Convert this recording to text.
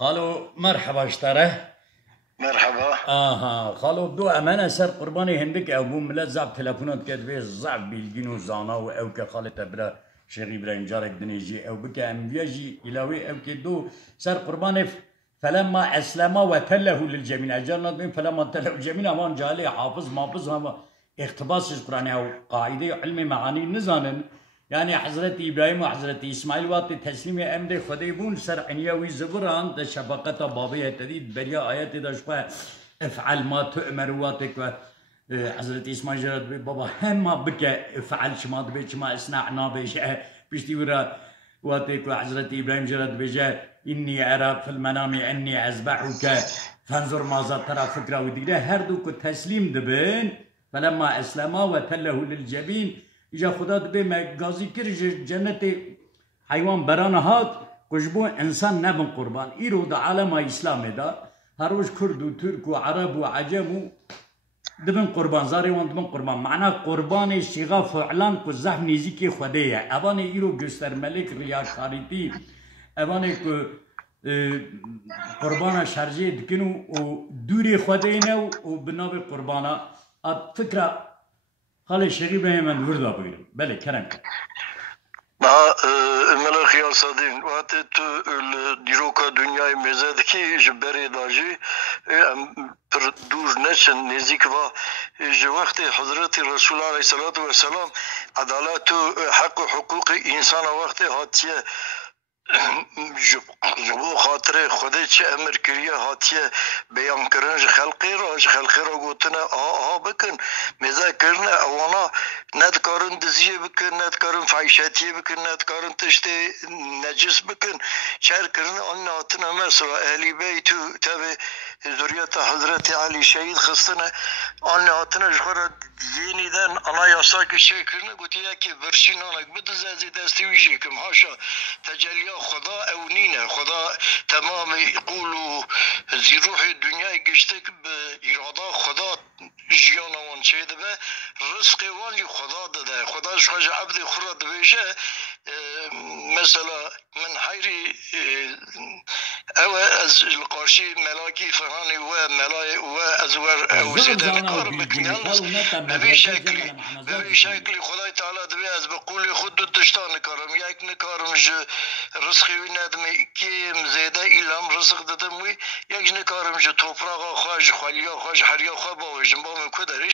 خالو مرحبا اشتره. مرحبا. خالو بدو امانه سر قرباني هندك او بو ملت زعب تلفونات كدوي زعب بيلجين وزانا او كخالته برا شيخ ابراهيم جارك دنيجي او بك انبياجي الهي او كدو سر قرباني فلما اسلم وتله للجميع اجرنا بين فلما تله الجميع امان جالي حافظ مافظ هم اقتباس القران او قاعده علم معاني نزانن يعني حضرت ابراهيم وحضرت اسماعيل وقت تسلیم امر خدای بون سر عنیاوی زبران ده شفقت بابه تدید بریا آیت داشته افعل ما تؤمر واتك و حضرت اسماعیل جرد بابا هم بك افعل شما دبي شما اصنعنا بيش بيشتي ورا واتك و حضرت ابراهيم جرد بيجا اني ارى في المنام اني اذبحك فانظر ماذا ترى فكره وديره هر دو کو تسلیم دبن فلما اسلما وتله للجبين اجا خدا دبی مگازی کر جنت حیوان بران هات کجبو انسان نبن قربان ایرو دا عالم اسلام دا هر روز کرد و ترک و عرب و عجم و دبن قربان زاری وان دبن قربان معنا قربان شیغا فعلان کو زحم نیزی که خوده اوان ایرو گستر ملک ریاکاریتی اوان کو قربان شرجه دکنو و دوری خوده نو و بناب قربانا فکره خاله شریف من وردا بگیرم بله کرم ما ملخ یا صدین وقت تو دیروکا دنیای مزدکی جبری داجی پر دور نشن نزیک و وقت حضرت رسول الله علیه السلام عدالت و حق و حقوق انسان وقت هاتیه جبو خاطر خودی چه امر کریه هاتیه بیان کردن خلقی را گوتنه آها بکن مزه کردن اوانا ندکارن دزیه بکن ندکارن فحشتیه بکن ندکارن تشت نجس بکن چهر کردن آن ناتنه مثلا اهلی بیتو تبه ذریت حضرت علی شهید خستنه آن ناتنه جخورا یینی دن انا یاسا که چه کردن گوتی یکی ورشین آنک بدزه زی دستی ویجی کم هاشا تجلیه خدا اونینه خدا تمام قولو زی روح دنیای گشتک به اراده خدا جیان وان چه ده رزق وانی خدا ده خداش خواج عبد خورا دویشه مثلا من حیری او از القاشی ملاکی فرانی و ملای و از ور او زیده نکار بکنیان به شکلی خدای تعالی دوی از بقول خود دشتان نکارم یک نکارم رزقی وی ندم کیم زیده ایلام رزق دادم وی یک نکارم جو توپراغا خواج خالیا خواج حریا خواه باوشم با من کدرش